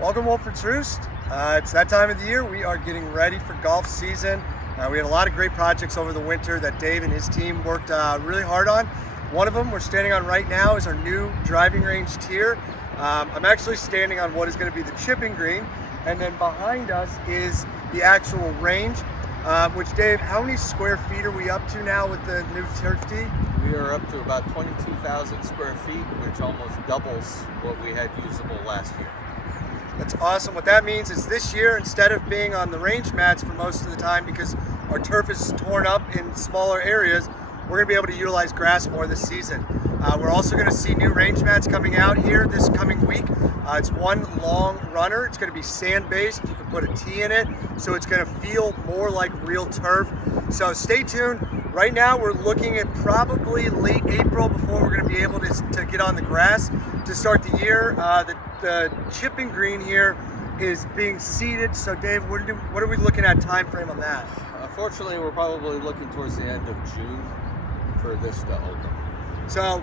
Welcome, Wolford's Roost. It's that time of the year. We are getting ready for golf season. We had a lot of great projects over the winter that Dave and his team worked really hard on. One of them we're standing on right now is our new driving range tier. I'm actually standing on what is going to be the chipping green, and then behind us is the actual range. Which, Dave, how many square feet are we up to now with the new turf tee? We are up to about 22,000 square feet, which almost doubles what we had usable last year. That's awesome. What that means is this year, instead of being on the range mats for most of the time because our turf is torn up in smaller areas, we're going to be able to utilize grass more this season. We're also going to see new range mats coming out here this coming week. It's one long runner. It's going to be sand-based. You can put a tee in it, so it's going to feel more like real turf. So stay tuned. Right now, we're looking at probably late April before we're going to be able to get on the grass to start the year. The chipping green here is being seeded. So, Dave, what are we looking at time frame on that? Unfortunately, we're probably looking towards the end of June for this to open. So,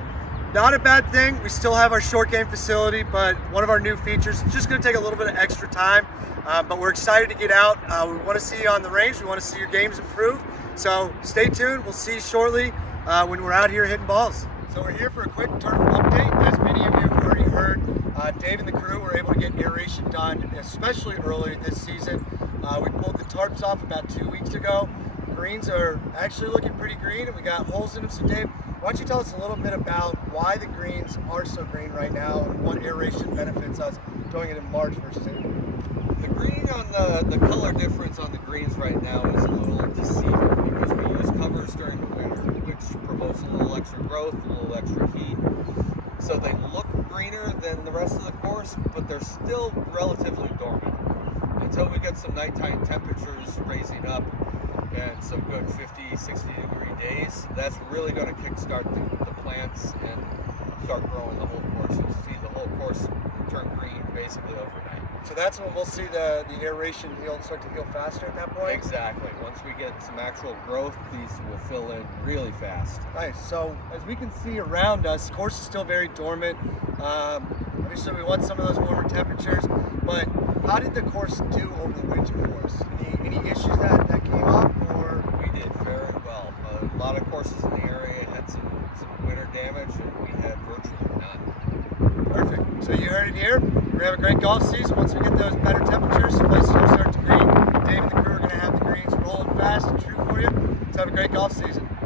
not a bad thing. We still have our short game facility, but one of our new features is just going to take a little bit of extra time. But we're excited to get out. We want to see you on the range. We want to see your games improve. So stay tuned. We'll see you shortly when we're out here hitting balls. So we're here for a quick turf update. As many of you have already heard, Dave and the crew were able to get aeration done, especially early this season. We pulled the tarps off about 2 weeks ago. Greens are actually looking pretty green, and we got holes in them. So Dave, why don't you tell us a little bit about why the greens are so green right now and what aeration benefits us doing it in March versus April? The green on the color difference on the greens right now is a little deceiving because we use covers during the winter, which promotes a little extra growth, a little extra heat. So they look greener than the rest of the course, but they're still relatively dormant. Until we get some nighttime temperatures raising up and some good 50, 60 degree days, that's really going to kickstart the plants and start growing the whole course. You'll see the whole course turn green basically overnight. So that's when we'll see the aeration start to heal faster at that point? Exactly. Once we get some actual growth, these will fill in really fast. Nice. So as we can see around us, the course is still very dormant. Obviously we want some of those warmer temperatures, but how did the course do over the winter for us? Any issues that came up? Or we did very well. A lot of courses in the area had some winter damage, and we had virtually none. Perfect. So you heard it here. We're going to have a great golf season. Once we get those better temperatures, places will start to green. Dave and the crew are going to have the greens rolling fast and true for you. Let's have a great golf season.